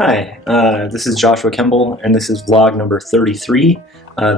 Hi, this is Joshua Kemble, and this is vlog number 33.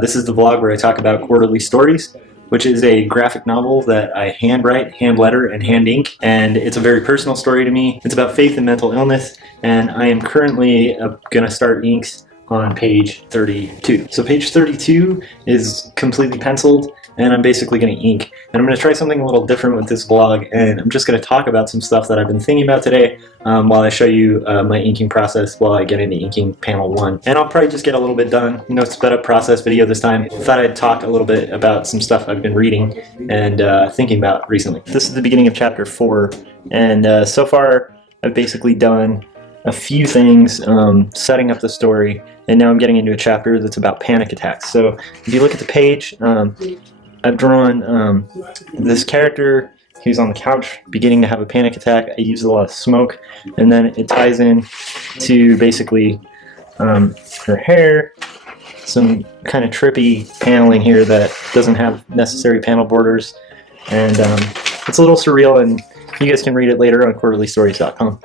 This is the vlog where I talk about quarterly stories, which is a graphic novel that I handwrite, hand letter, and hand ink, and it's a very personal story to me. It's about faith and mental illness, and I am currently going to start inks on page 32. So page 32 is completely penciled, and I'm basically going to ink. And I'm going to try something a little different with this vlog, and I'm just going to talk about some stuff that I've been thinking about today while I show you my inking process while I get into inking panel 1. And I'll probably just get a little bit done, sped up process video this time. I thought I'd talk a little bit about some stuff I've been reading and thinking about recently. This is the beginning of chapter 4, and so far I've basically done a few things setting up the story, and now I'm getting into a chapter that's about panic attacks. So if you look at the page, I've drawn this character who's on the couch beginning to have a panic attack. I use a lot of smoke, and then it ties in to basically her hair, some kind of trippy paneling here that doesn't have necessary panel borders, and it's a little surreal, and you guys can read it later on quarterlystories.com.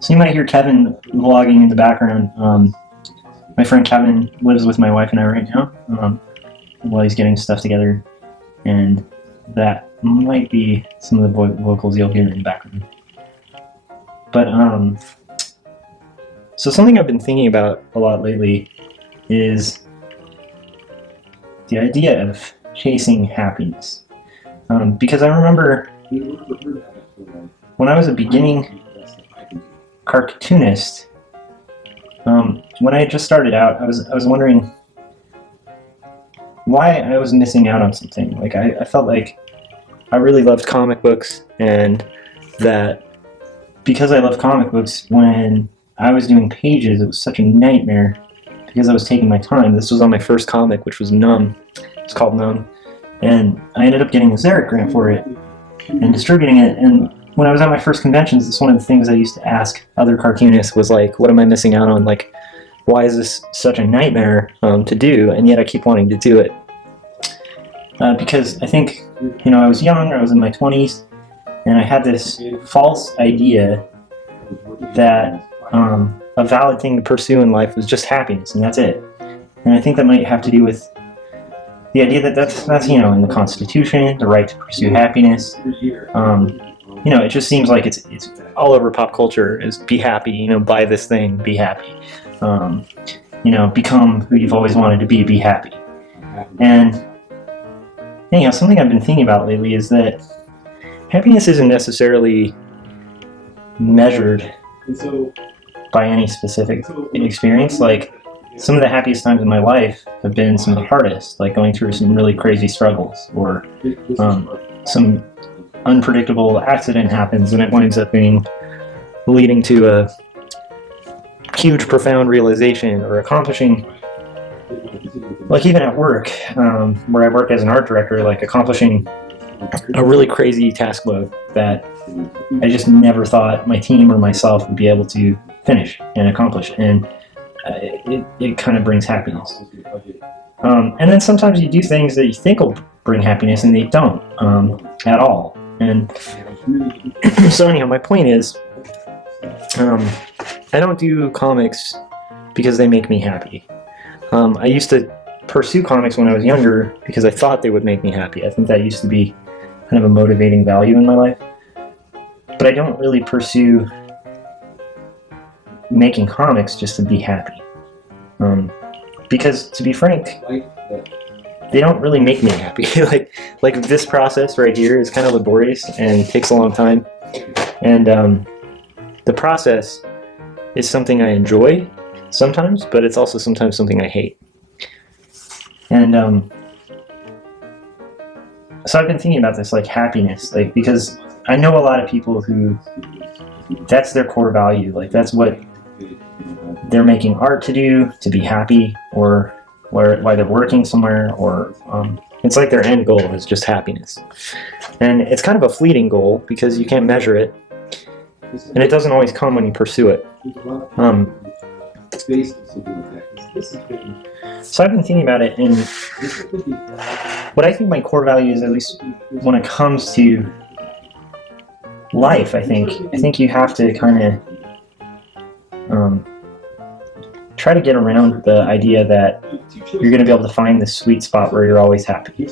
So you might hear Kevin vlogging in the background. My friend Kevin lives with my wife and I right now while he's getting stuff together, and that might be some of the vocals you'll hear in the background. But so something I've been thinking about a lot lately is the idea of chasing happiness. Because I remember when I was a beginning cartoonist, when I had just started out, I was wondering why I was missing out on something. Like I felt like I really loved comic books, and that because I loved comic books, when I was doing pages, it was such a nightmare because I was taking my time. This was on my first comic, which was Numb. It's called Numb. And I ended up getting a Xeric grant for it and distributing it. And when I was at my first conventions, it's one of the things I used to ask other cartoonists was like, what am I missing out on? Like, why is this such a nightmare to do? And yet I keep wanting to do it. Because I think, I was young, I was in my 20s, and I had this false idea that a valid thing to pursue in life was just happiness, and that's it. And I think that might have to do with the idea that that's in the Constitution, the right to pursue happiness. It just seems like it's all over pop culture is be happy, buy this thing, be happy. Become who you've always wanted to be happy. And something I've been thinking about lately is that happiness isn't necessarily measured by any specific experience. Like, some of the happiest times in my life have been some of the hardest, like going through some really crazy struggles, or some unpredictable accident happens and it winds up leading to a huge, profound realization, or accomplishing, like even at work, where I work as an art director, like accomplishing a really crazy task load that I just never thought my team or myself would be able to finish and accomplish. And it kind of brings happiness. And then sometimes you do things that you think will bring happiness and they don't at all. And so anyhow, my point is, I don't do comics because they make me happy. I used to pursue comics when I was younger because I thought they would make me happy. I think that used to be kind of a motivating value in my life. But I don't really pursue making comics just to be happy. Because to be frank, they don't really make me happy. like this process right here is kind of laborious and takes a long time. And the process is something I enjoy sometimes, but it's also sometimes something I hate. And so I've been thinking about this, like happiness, because I know a lot of people who that's their core value. Like that's what they're making art to do, to be happy, or why they're working somewhere, or it's like their end goal is just happiness. And it's kind of a fleeting goal because you can't measure it, and it doesn't always come when you pursue it. So I've been thinking about it, and what I think my core value is, at least when it comes to life, I think you have to kind of try to get around the idea that you're going to be able to find this sweet spot where you're always happy.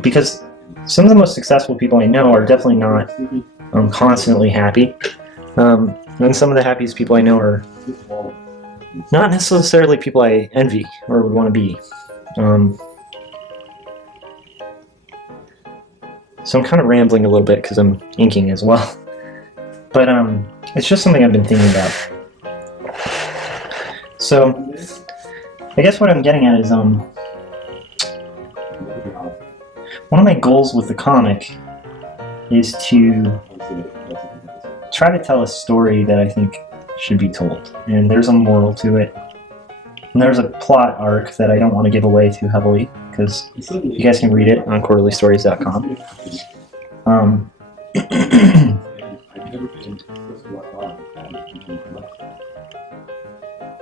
Because some of the most successful people I know are definitely not constantly happy. And some of the happiest people I know are not necessarily people I envy or would want to be. So I'm kind of rambling a little bit because I'm inking as well. But it's just something I've been thinking about. So I guess what I'm getting at is one of my goals with the comic is to try to tell a story that I think should be told. And there's a moral to it. And there's a plot arc that I don't want to give away too heavily, because you guys can read it on quarterlystories.com.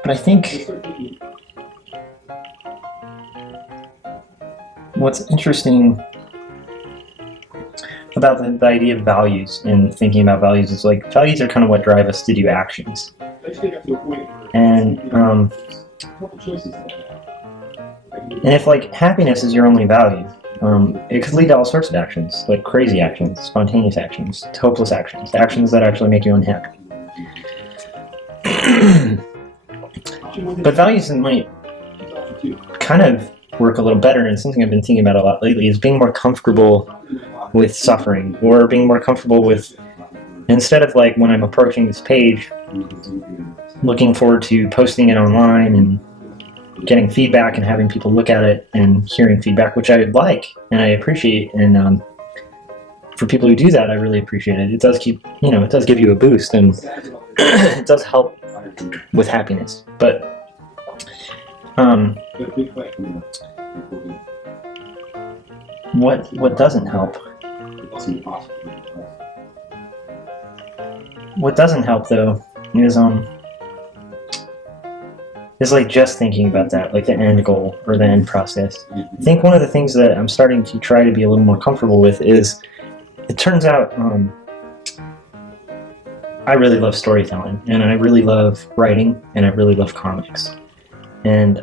But I think what's interesting about the idea of values and thinking about values is, like, values are kind of what drive us to do actions. And if, like, happiness is your only value, it could lead to all sorts of actions, like crazy actions, spontaneous actions, hopeless actions, actions that actually make you unhappy. But values might kind of work a little better, and something I've been thinking about a lot lately is being more comfortable with suffering, or being more comfortable with, instead of, like, when I'm approaching this page, looking forward to posting it online and getting feedback and having people look at it and hearing feedback, which I like and I appreciate, and for people who do that, I really appreciate it. It does keep, it does give you a boost, and it does help with happiness. But what doesn't help? What doesn't help, though, is like just thinking about that, like the end goal or the end process. I think one of the things that I'm starting to try to be a little more comfortable with is, it turns out I really love storytelling, and I really love writing, and I really love comics. And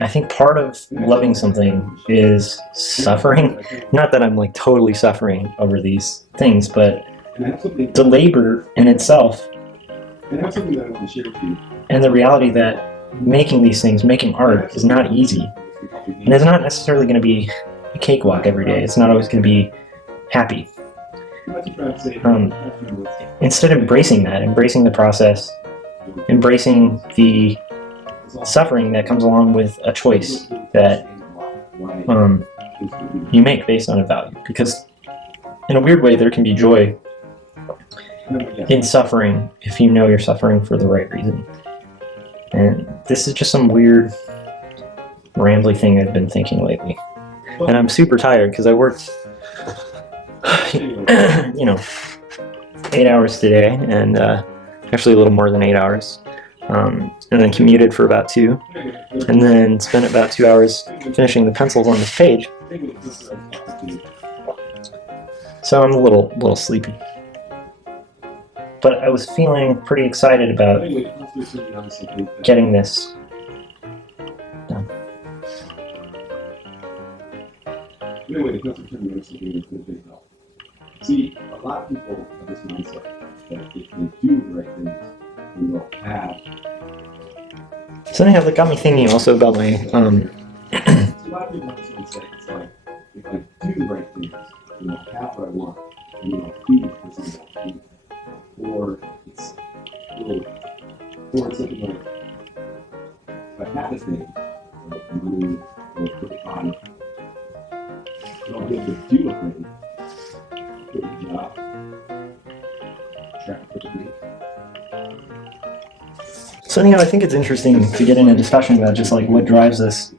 I think part of loving something is suffering. Not that I'm, like, totally suffering over these things, but the labor in itself, and the reality that making these things, making art, is not easy. And it's not necessarily going to be a cakewalk every day. It's not always going to be happy. Instead of embracing that, embracing the process, embracing the suffering that comes along with a choice that you make based on a value. Because in a weird way, there can be joy in suffering if you know you're suffering for the right reason. And this is just some weird, rambly thing I've been thinking lately. And I'm super tired because I worked 8 hours today, and actually a little more than 8 hours, and then commuted for about 2, and then spent about 2 hours finishing the pencils on this page. So I'm a little sleepy. But I was feeling pretty excited about getting this done. See, a lot of people have this mindset that if they do the right things, they will have. Something that got me thinking also about my So a lot of people have this mindset. It's like, if I do the right things, then I'll have what I want, and then I'll feed the person that I'll feed. Or it's something like, if I have a thing, like money or a perfect body, then I'll be able to do a thing. So I think it's interesting to get in a discussion about just, like, what drives us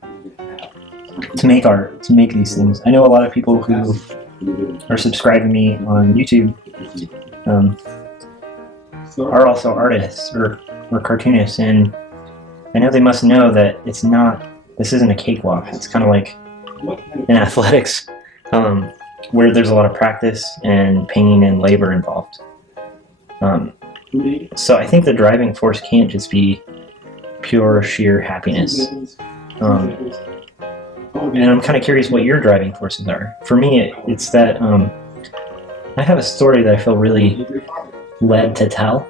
to make art, to make these things. I know a lot of people who are subscribing to me on YouTube are also artists, or or cartoonists, and I know they must know that this isn't a cakewalk. It's kind of like in athletics, where there's a lot of practice and pain and labor involved. So I think the driving force can't just be pure, sheer happiness. And I'm kind of curious what your driving forces are. For me, it's that I have a story that I feel really led to tell.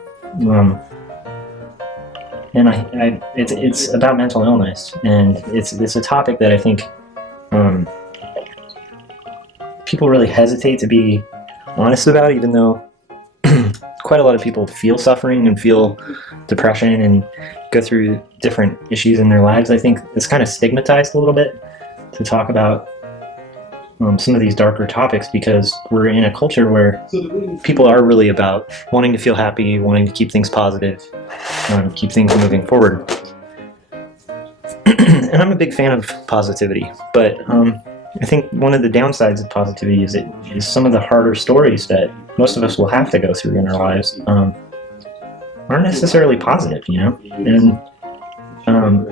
And it's about mental illness, and it's a topic that I think people really hesitate to be honest about, even though quite a lot of people feel suffering and feel depression and go through different issues in their lives. I think it's kind of stigmatized a little bit to talk about some of these darker topics, because we're in a culture where people are really about wanting to feel happy, wanting to keep things positive, keep things moving forward. And I'm a big fan of positivity, but I think one of the downsides of positivity is some of the harder stories that most of us will have to go through in our lives aren't necessarily positive, you know? And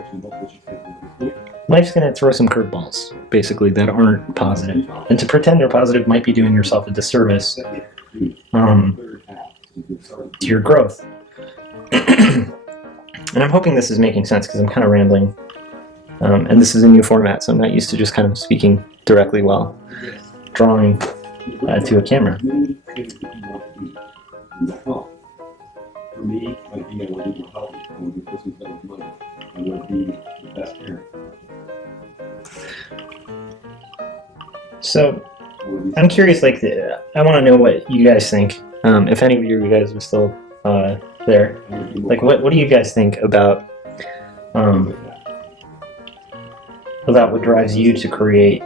life's going to throw some curveballs, basically, that aren't positive. And to pretend they're positive might be doing yourself a disservice to your growth. And I'm hoping this is making sense, because I'm kind of rambling. And this is a new format, so I'm not used to just kind of speaking directly while drawing to a camera. For me, I think I want to be more healthy. I want to be a person who's better with money. I want to be the best parent. So, I'm curious, I want to know what you guys think. If any of you guys are still there. What do you guys think about what drives you to create?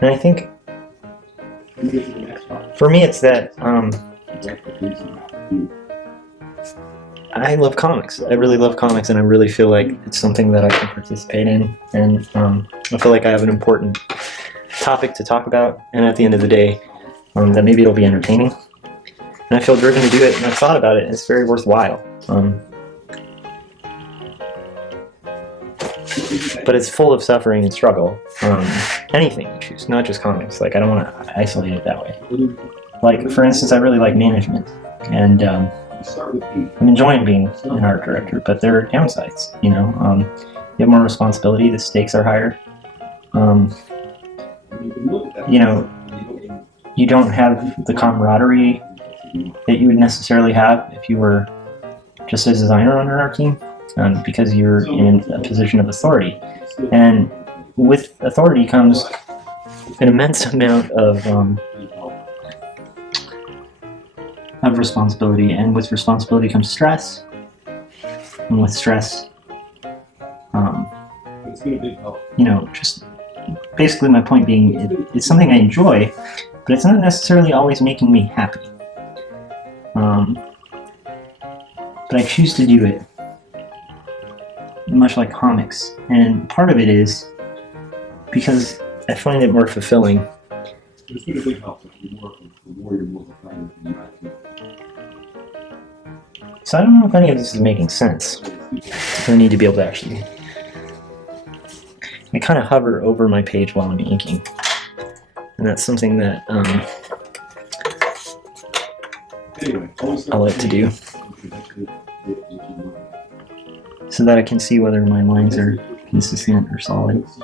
And I think, for me, it's that I love comics. I really love comics, and I really feel like it's something that I can participate in. And I feel like I have an important topic to talk about, and at the end of the day, that maybe it'll be entertaining. And I feel driven to do it, and I've thought about it, and it's very worthwhile. But it's full of suffering and struggle. Anything you choose, not just comics. I don't want to isolate it that way. For instance, I really like management, and I'm enjoying being an art director, but there are downsides, you know. You have more responsibility, the stakes are higher. You know, you don't have the camaraderie that you would necessarily have if you were just a designer on an art team, because you're in a position of authority. And with authority comes an immense amount of responsibility, and with responsibility comes stress, and with stress, you know, just basically my point being, it's something I enjoy, but it's not necessarily always making me happy. But I choose to do it, much like comics, and part of it is because I find it more fulfilling. It's been a big help if you work with the warrior multiplier in the So I don't know if any of this is making sense. I need to be able to actually... I kind of hover over my page while I'm inking, and that's something that I like to do, so that I can see whether my lines are consistent or solid. That's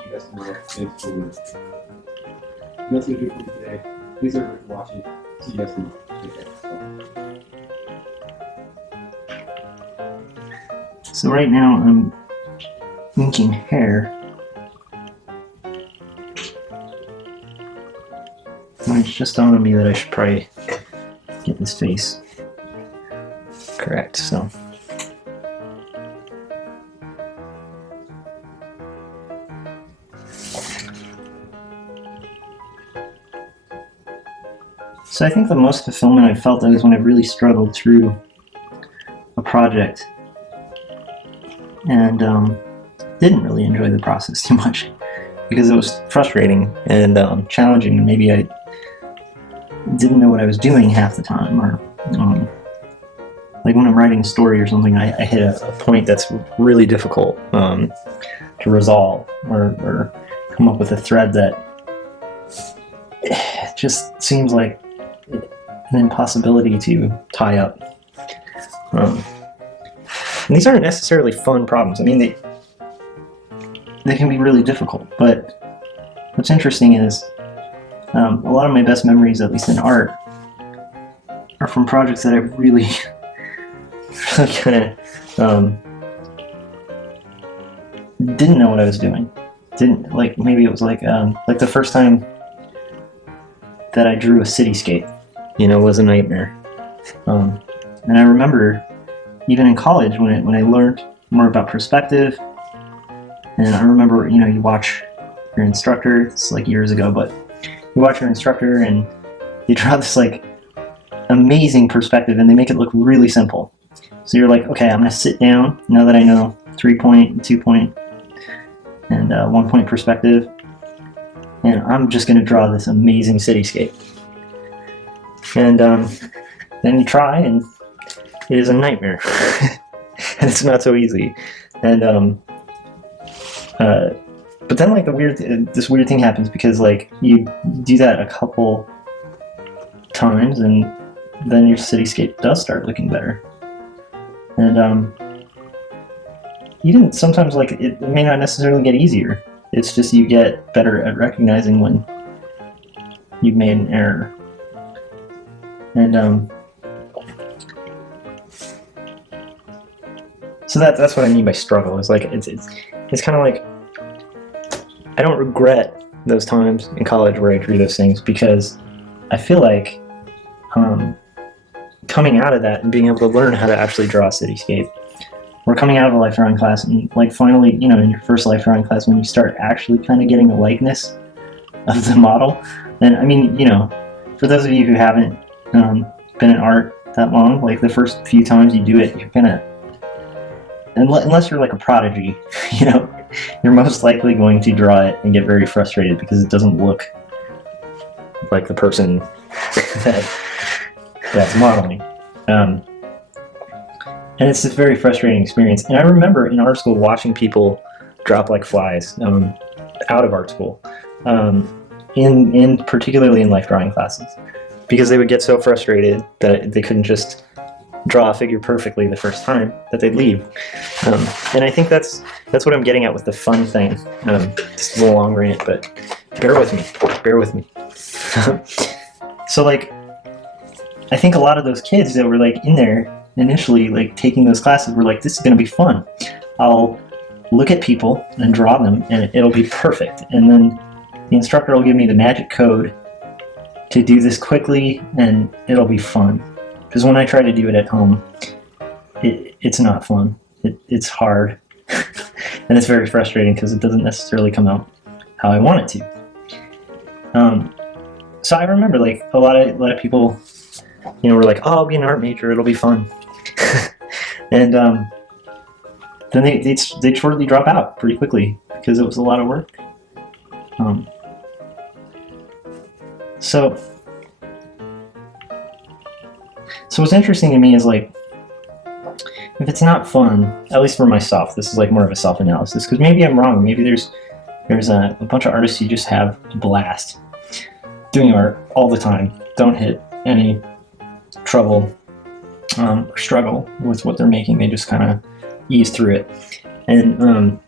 going to do it for today. Please everyone for watching. See you guys tomorrow. Take care. So right now I'm inking hair. And it's just dawned on me that I should probably get this face correct, so. So I think the most fulfillment I've felt is when I've really struggled through a project and didn't really enjoy the process too much because it was frustrating and challenging. Maybe I didn't know what I was doing half the time, or like when I'm writing a story or something, I hit a point that's really difficult to resolve, or come up with a thread that just seems like an impossibility to tie up. And these aren't necessarily fun problems. I mean, they can be really difficult, but what's interesting is a lot of my best memories, at least in art, are from projects that I really kind of didn't know what I was doing. Didn't, like, maybe it was like the first time that I drew a cityscape, was a nightmare. And I remember even in college when I learned more about perspective, and I remember, you watch your instructor, it's like years ago, but you watch your instructor and they draw this like amazing perspective and they make it look really simple. So you're like, okay, I'm gonna sit down now that I know 3-point, 2-point, and 1-point perspective, and I'm just gonna draw this amazing cityscape. And then you try, and it is a nightmare, and it's not so easy. And but then like this weird thing happens, because like you do that a couple times, and then your cityscape does start looking better. And even sometimes, like, it may not necessarily get easier. It's just you get better at recognizing when you've made an error. And so that's what I mean by struggle. Is like it's kind of like, I don't regret those times in college where I drew those things, because I feel like coming out of that and being able to learn how to actually draw a cityscape, or coming out of a life drawing class and like finally, in your first life drawing class, when you start actually kind of getting a likeness of the model. And I mean, for those of you who haven't been in art that long, like the first few times you do it, you're gonna, unless you're like a prodigy, you're most likely going to draw it and get very frustrated because it doesn't look like the person that's modeling. And it's this very frustrating experience. And I remember in art school watching people drop like flies out of art school, in particularly in life drawing classes, because they would get so frustrated that they couldn't just draw a figure perfectly the first time, that they'd leave. And I think that's what I'm getting at with the fun thing. It's a little long rant, but bear with me. So like, I think a lot of those kids that were like in there initially, like taking those classes, were like, this is going to be fun. I'll look at people and draw them and it'll be perfect. And then the instructor will give me the magic code to do this quickly and it'll be fun. Because when I try to do it at home, it's not fun. It's hard. And it's very frustrating because it doesn't necessarily come out how I want it to. So I remember like a lot of people, were like, oh, I'll be an art major, it'll be fun. And then they'd shortly drop out pretty quickly because it was a lot of work. So what's interesting to me is like, if it's not fun, at least for myself, this is like more of a self-analysis, because maybe I'm wrong. Maybe there's a bunch of artists who just have a blast doing art all the time, don't hit any trouble or struggle with what they're making. They just kind of ease through it. And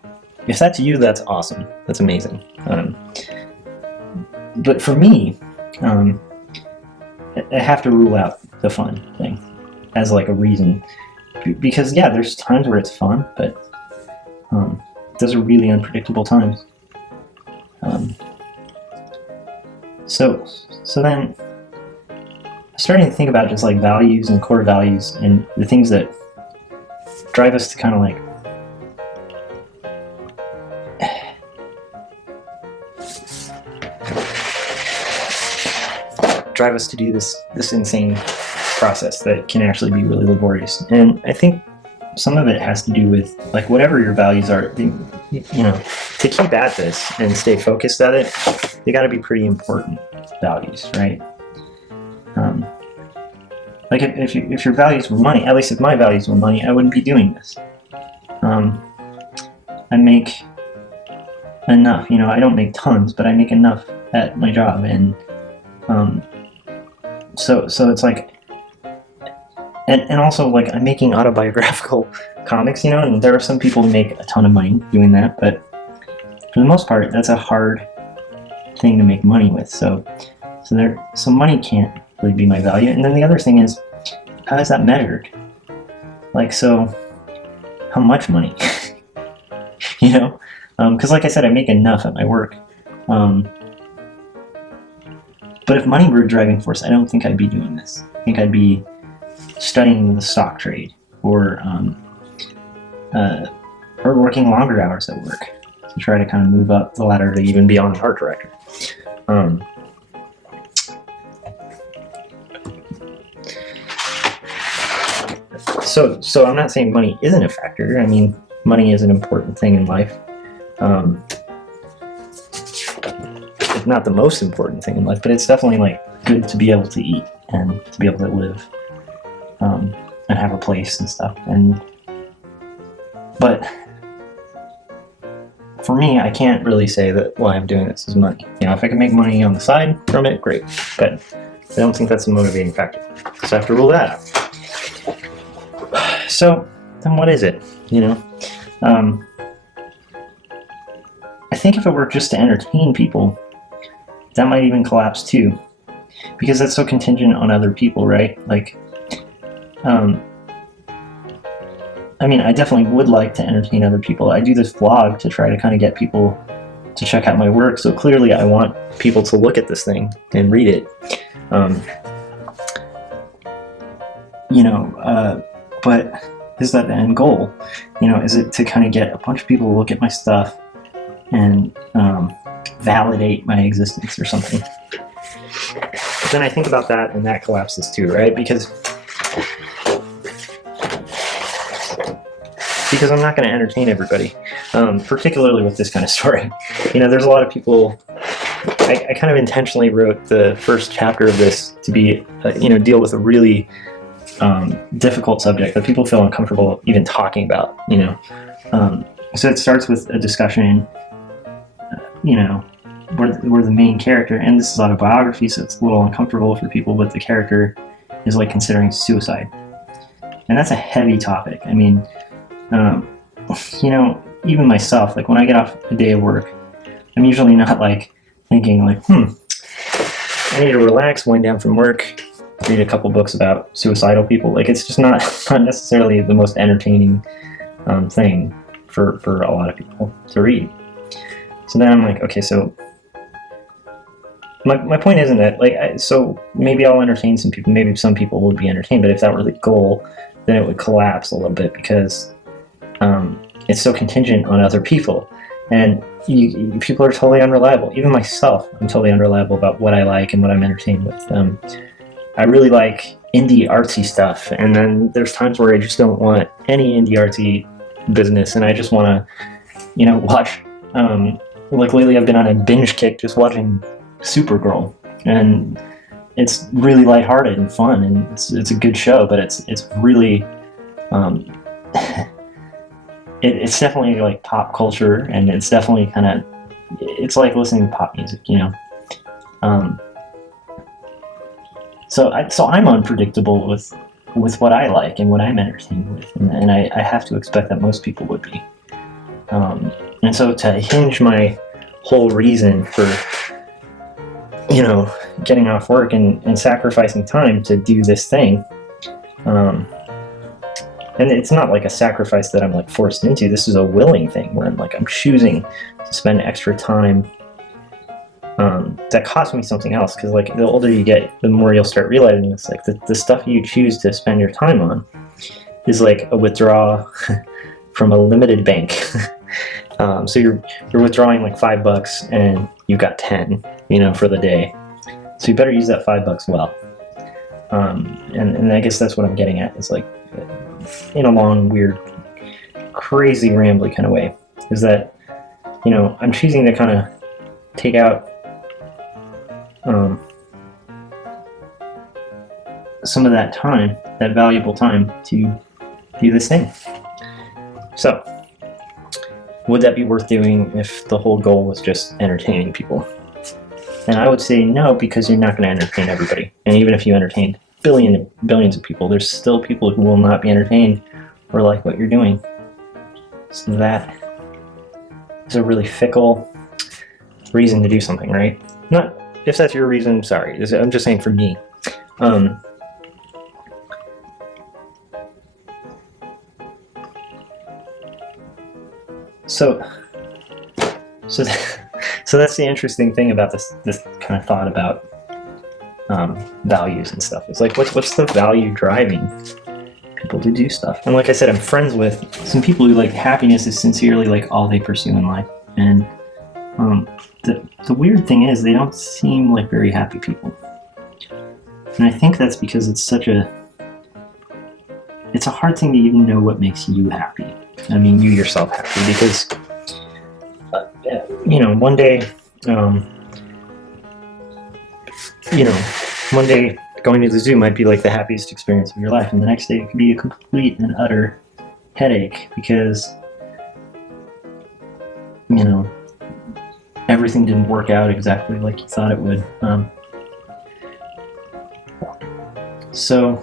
if that's you, that's awesome. That's amazing. But for me, I have to rule out the fun thing as like a reason, because yeah, there's times where it's fun, but those are really unpredictable times. So then starting to think about just like values and core values and the things that drive us to kind of like drive us to do this insane process that can actually be really laborious. And I think some of it has to do with like whatever your values are, to keep at this and stay focused at it, they got to be pretty important values, right? Like if your values were money, at least if my values were money, I wouldn't be doing this. I make enough, you know, I don't make tons, but I make enough at my job, and so it's like, and also like I'm making autobiographical comics, you know, and there are some people who make a ton of money doing that, but for the most part, that's a hard thing to make money with. So money can't really be my value. And then the other thing is, how is that measured? Like, so how much money? You know, because like I said, I make enough at my work. But if money were a driving force, I don't think I'd be doing this. I think I'd be studying the stock trade, or working longer hours at work to try to kind of move up the ladder to even be on an art director. So I'm not saying money isn't a factor. I mean, money is an important thing in life. It's not the most important thing in life, but it's definitely like good to be able to eat and to be able to live, and have a place and stuff. But for me, I can't really say that why I'm doing this is money. You know, if I can make money on the side from it, great. But I don't think that's a motivating factor. So I have to rule that out. So then what is it? You know, I think if it were just to entertain people, that might even collapse too, because that's so contingent on other people, right? Like, I mean, I definitely would like to entertain other people. I do this vlog to try to kind of get people to check out my work, so clearly I want people to look at this thing and read it. You know, but is that the end goal? You know, is it to kind of get a bunch of people to look at my stuff and validate my existence or something? But then I think about that, and that collapses too, right? Because I'm not going to entertain everybody, particularly with this kind of story. You know, there's a lot of people. I kind of intentionally wrote the first chapter of this to be, you know, deal with a really difficult subject that people feel uncomfortable even talking about. You know, so it starts with a discussion. You know, where the main character, and this is autobiography, so it's a little uncomfortable for people, but the character is like considering suicide, and that's a heavy topic. I mean, you know, even myself, like when I get off a day of work, I'm usually not like thinking like, I need to relax, wind down from work, read a couple books about suicidal people. Like, it's just not necessarily the most entertaining thing for a lot of people to read. So then I'm like, okay, so my point isn't that, like, so maybe I'll entertain some people, maybe some people would be entertained, but if that were the goal, then it would collapse a little bit, because it's so contingent on other people, and people are totally unreliable. Even myself, I'm totally unreliable about what I like and what I'm entertained with. I really like indie artsy stuff, and then there's times where I just don't want any indie artsy business, and I just want to, you know, watch. Like lately, I've been on a binge kick just watching Supergirl, and it's really lighthearted and fun, and it's a good show, but it's really it's definitely like pop culture, and it's definitely kind of, it's like listening to pop music, you know. So I'm unpredictable with what I like and what I'm entertained with, and I have to expect that most people would be. And so to hinge my whole reason for, you know, getting off work and sacrificing time to do this thing, and it's not like a sacrifice that I'm like forced into. This is a willing thing where I'm choosing to spend extra time that costs me something else, because like the older you get, the more you'll start realizing it's like the stuff you choose to spend your time on is like a withdrawal from a limited bank. So you're withdrawing like $5 and you got 10, you know, for the day. So you better use that $5 well. And I guess that's what I'm getting at, is like, in a long, weird, crazy, rambly kind of way, is that, you know, I'm choosing to kind of take out some of that time, that valuable time, to do this thing. So, would that be worth doing if the whole goal was just entertaining people? And I would say no, because you're not going to entertain everybody. And even if you entertained billions of people, there's still people who will not be entertained or like what you're doing. So that is a really fickle reason to do something, right? Not if that's your reason, sorry. I'm just saying for me. So that's the interesting thing about this kind of thought about values and stuff. It's like, what's the value driving people to do stuff? And like I said, I'm friends with some people who like happiness is sincerely like all they pursue in life. And the weird thing is they don't seem like very happy people. And I think that's because it's a hard thing to even know what makes you happy. I mean, you yourself happy, because one day, one day going to the zoo might be like the happiest experience of your life, and the next day it could be a complete and utter headache because everything didn't work out exactly like you thought it would. So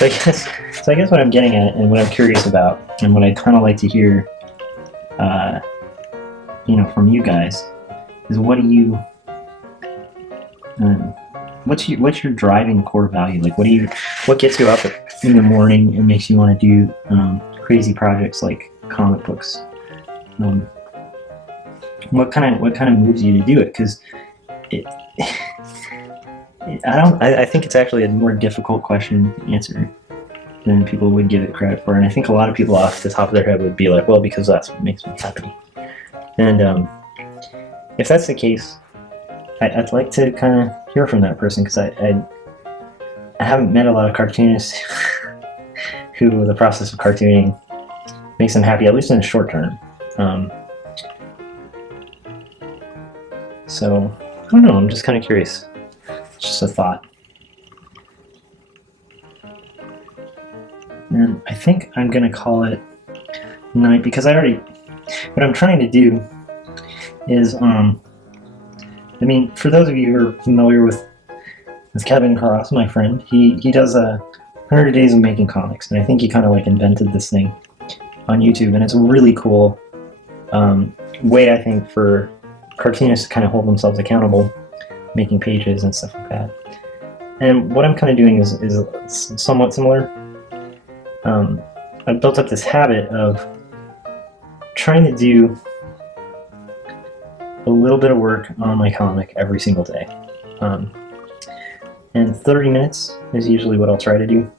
I guess what I'm getting at, and what I'm curious about, and what I'd kind of like to hear, from you guys, is what's your driving core value? Like, what gets you up in the morning and makes you want to do crazy projects like comic books? What kind of moves you to do it? Because I think it's actually a more difficult question to answer than people would give it credit for. And I think a lot of people off the top of their head would be like, well, because that's what makes me happy. And if that's the case, I'd like to kind of hear from that person, because I haven't met a lot of cartoonists who the process of cartooning makes them happy, at least in the short term. So, I don't know, I'm just kind of curious. It's just a thought. And I think I'm going to call it night, because what I'm trying to do is, for those of you who are familiar with Kevin Cross, my friend, he does 100 Days of Making Comics, and I think he kind of like invented this thing on YouTube, and it's a really cool way, I think, for cartoonists to kind of hold themselves accountable, making pages and stuff like that. And what I'm kind of doing is somewhat similar. I've built up this habit of trying to do a little bit of work on my comic every single day. And 30 minutes is usually what I'll try to do.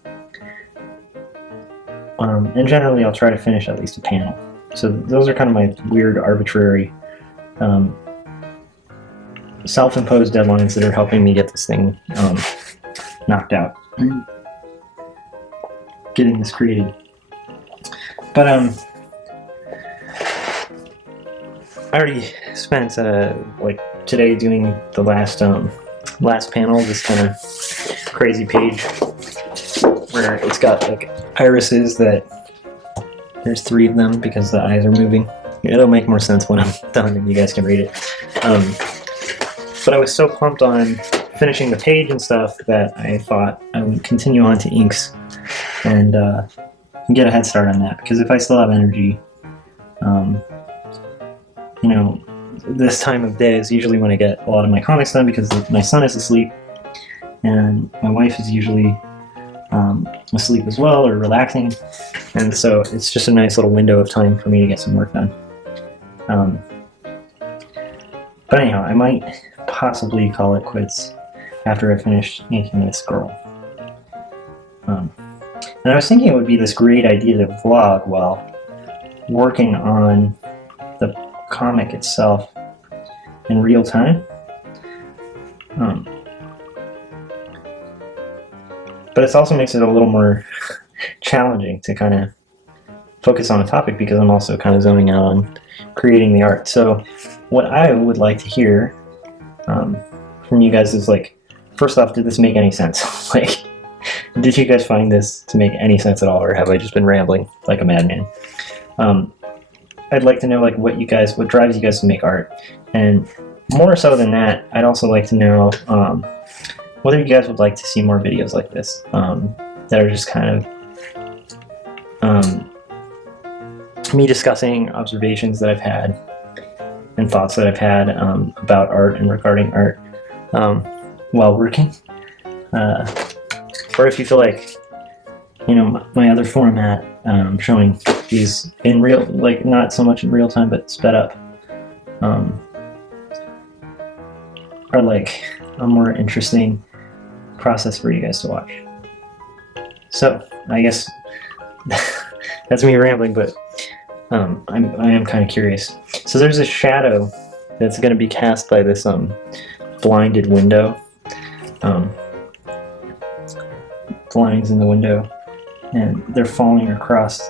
And generally I'll try to finish at least a panel. So those are kind of my weird, arbitrary, self-imposed deadlines that are helping me get this thing knocked out. Getting this created. But I already spent today doing the last panel, this kind of crazy page where it's got like irises that there's 3 of them because the eyes are moving. It'll make more sense when I'm done and you guys can read it. But I was so pumped on finishing the page and stuff that I thought I would continue on to inks and get a head start on that, because if I still have energy, this time of day is usually when I get a lot of my comics done, because my son is asleep and my wife is usually asleep as well, or relaxing, and so it's just a nice little window of time for me to get some work done. But anyhow, I might possibly call it quits after I finish making this girl. And I was thinking it would be this great idea to vlog while working on the comic itself in real time. But it also makes it a little more challenging to kind of focus on a topic, because I'm also kind of zoning out on creating the art. So what I would like to hear from you guys is like, first off, did this make any sense? Like, did you guys find this to make any sense at all, or have I just been rambling like a madman? I'd like to know like what drives you guys to make art, and more so than that, I'd also like to know whether you guys would like to see more videos like this that are just kind of me discussing observations that I've had and thoughts that I've had about art and regarding art while working. Or if you feel like, you know, my other format, showing these in real, like not so much in real time, but sped up, are like a more interesting process for you guys to watch. So I guess that's me rambling, but I am kind of curious. So there's a shadow that's going to be cast by this blinded window. Blinds in the window, and they're falling across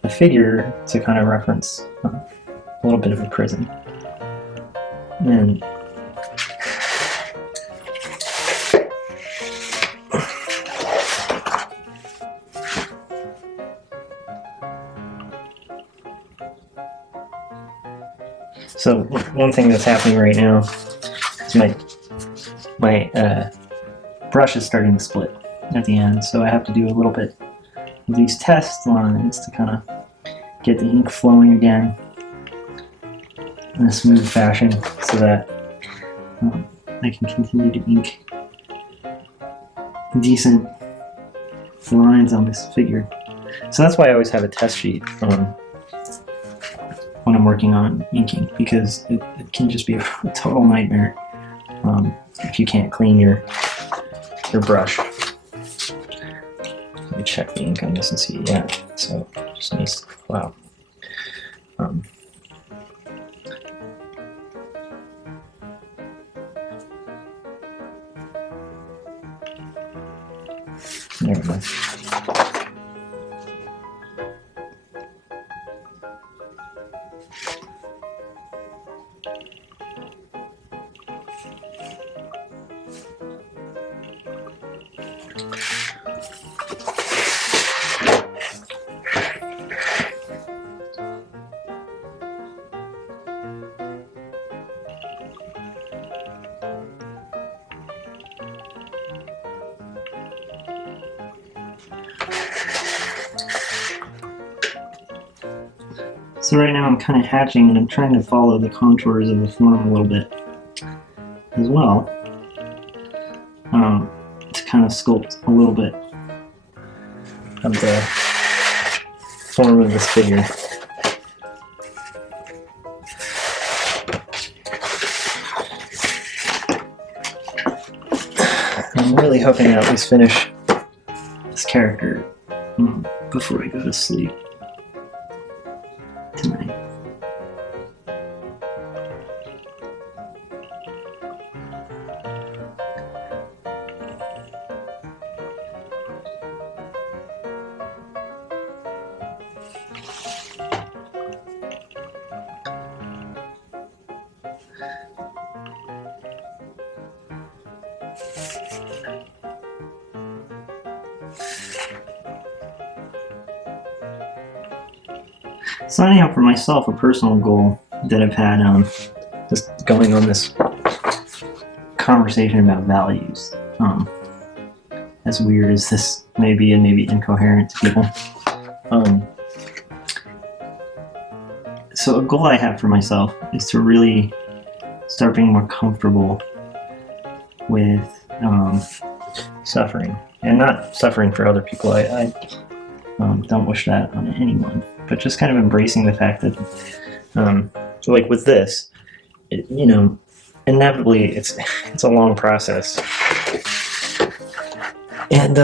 the figure to kind of reference a little bit of a prison. And so one thing that's happening right now is my brush is starting to split at the end, so I have to do a little bit of these test lines to kind of get the ink flowing again in a smooth fashion so that I can continue to ink decent lines on this figure. So that's why I always have a test sheet when I'm working on inking, because it can just be a total nightmare if you can't clean your brush. Let me check the ink on this and see. Yeah, so it just needs to flow out. There we go. So right now I'm kind of hatching, and I'm trying to follow the contours of the form a little bit as well, to kind of sculpt a little bit of the form of this figure. I'm really hoping to at least finish this character before I go to sleep tonight. So anyhow, for myself, a personal goal that I've had, just going on this conversation about values, as weird as this may be and maybe incoherent to people. So a goal I have for myself is to really start being more comfortable with suffering, and not suffering for other people. I don't wish that on anyone, but just kind of embracing the fact that, like with this, you know, inevitably it's a long process. And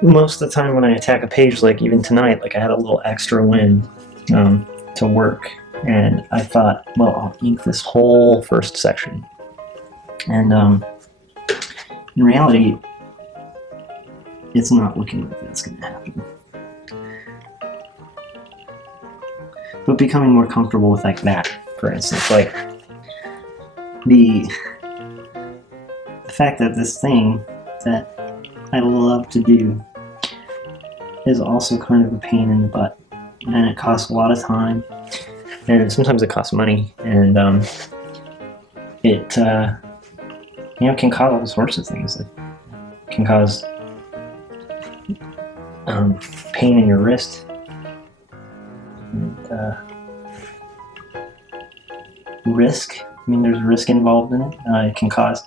most of the time when I attack a page, like even tonight, like I had a little extra win to work, and I thought, well, I'll ink this whole first section. And in reality, it's not looking like that's going to happen. But becoming more comfortable with like that, for instance, like the the fact that this thing that I love to do is also kind of a pain in the butt, and it costs a lot of time, and sometimes it costs money, and it can cause all sorts of things. It can cause pain in your wrist, and risk. I mean, there's risk involved in it. It can cause,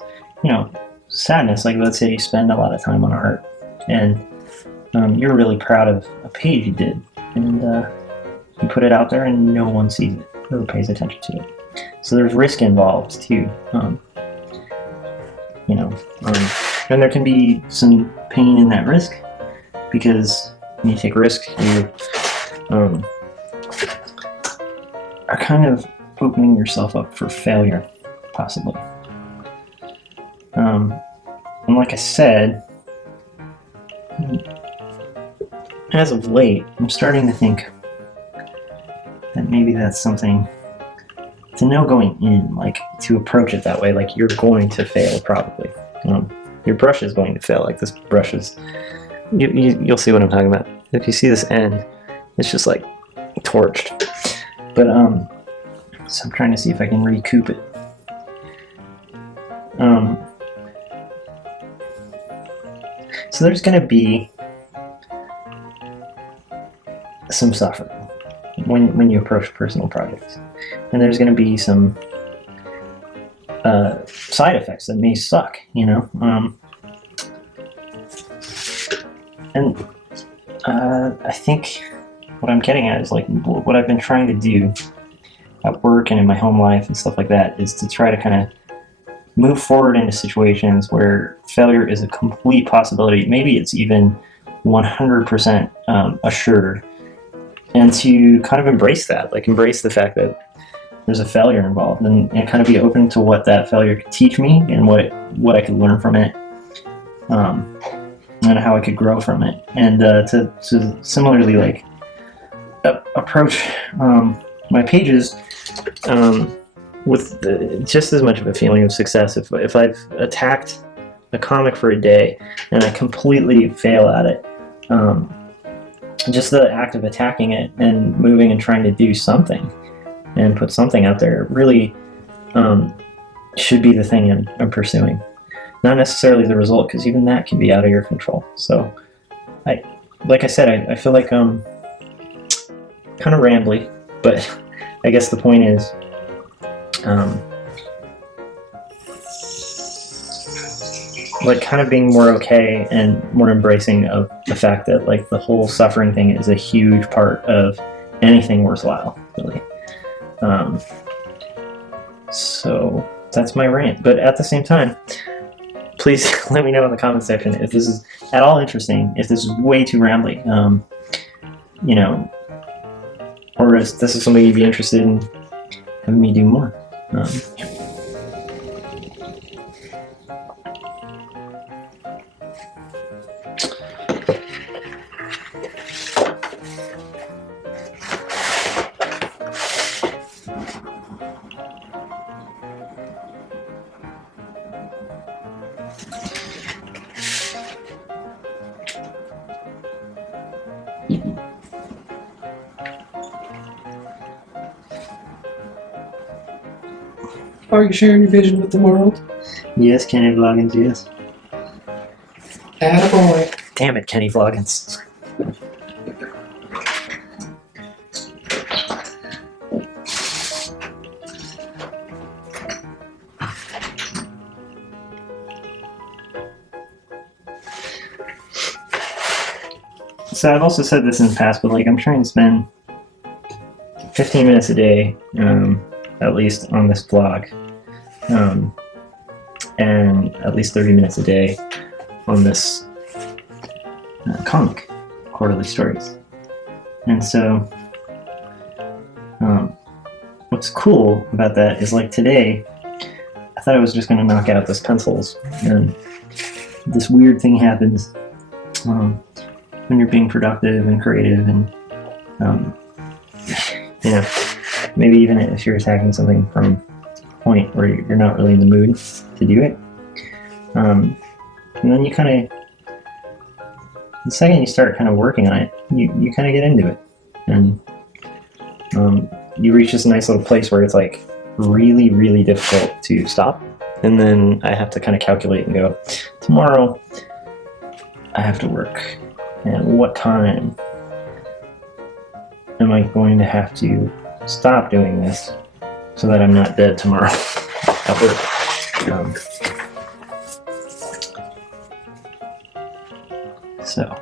sadness. Like, let's say you spend a lot of time on art, and you're really proud of a page you did, and you put it out there, and no one sees it or pays attention to it. So there's risk involved too. And there can be some pain in that risk, because when you take risk, you are kind of opening yourself up for failure, possibly. And like I said, as of late, I'm starting to think that maybe that's something to know going in, like to approach it that way, like you're going to fail probably. Your brush is going to fail. Like this brush is, you'll see what I'm talking about. If you see this end, it's just like torched. But so I'm trying to see if I can recoup it. So there's going to be some suffering when you approach personal projects, and there's going to be some side effects that may suck, and I think what I'm getting at is like what I've been trying to do at work and in my home life and stuff like that is to try to kind of move forward into situations where failure is a complete possibility. Maybe it's even 100% assured, and to kind of embrace that, like embrace the fact that there's a failure involved, and kind of be open to what that failure could teach me and what I could learn from it, and how I could grow from it, and to similarly like approach my pages with just as much of a feeling of success. If I've attacked a comic for a day and I completely fail at it, just the act of attacking it and moving and trying to do something and put something out there really should be the thing I'm pursuing. Not necessarily the result, because even that can be out of your control. So, like I said, I feel like kind of rambly, but I guess the point is, like kind of being more okay and more embracing of the fact that like the whole suffering thing is a huge part of anything worthwhile, really. So that's my rant. But at the same time, please let me know in the comment section if this is at all interesting, if this is way too rambly, or if this is something you'd be interested in having me do more. Are you sharing your vision with the world? Yes, Kenny Vloggins, yes. Attaboy. Damn it, Kenny Vloggins. So I've also said this in the past, but like I'm trying to spend 15 minutes a day, at least on this vlog, and at least 30 minutes a day on this comic, Quarterly Stories. And so what's cool about that is like today, I thought I was just going to knock out those pencils, and this weird thing happens when you're being productive and creative, and maybe even if you're attacking something from a point where you're not really in the mood to do it, And then you kind of, the second you start kind of working on it, you kind of get into it. And you reach this nice little place where it's like really, really difficult to stop. And then I have to kind of calculate and go, tomorrow I have to work. And what time am I going to have to stop doing this so that I'm not dead tomorrow at work? So.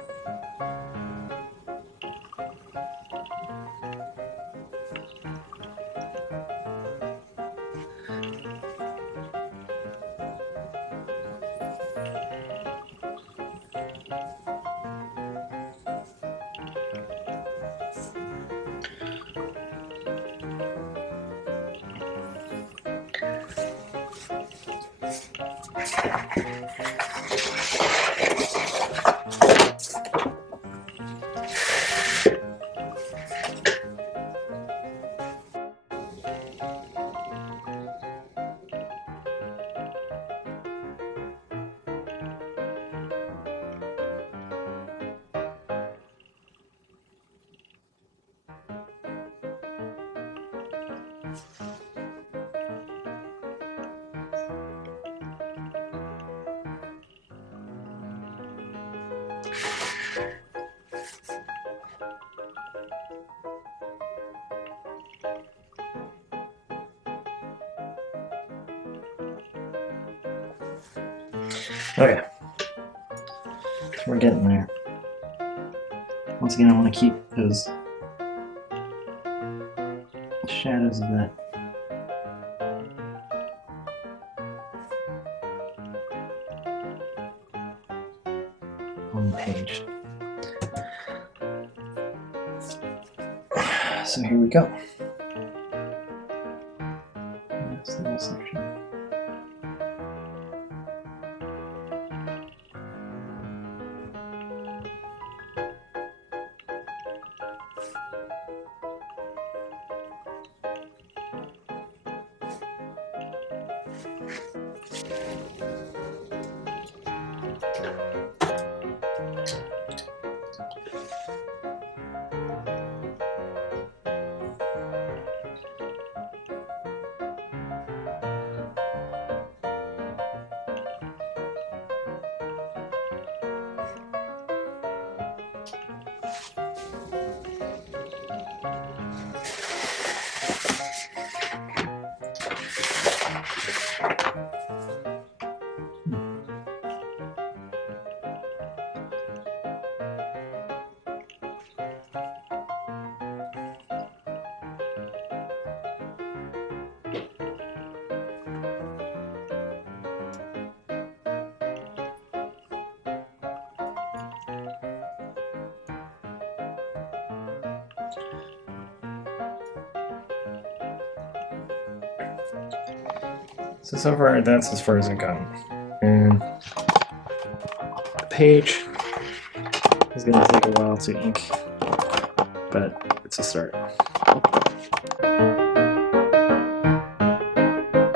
Okay, we're getting there. Once again, I want to keep those shadows of that on the page. So here we go. That's the whole section. So far, that's as far as I've gotten. And the page is going to take a while to ink, but it's a start.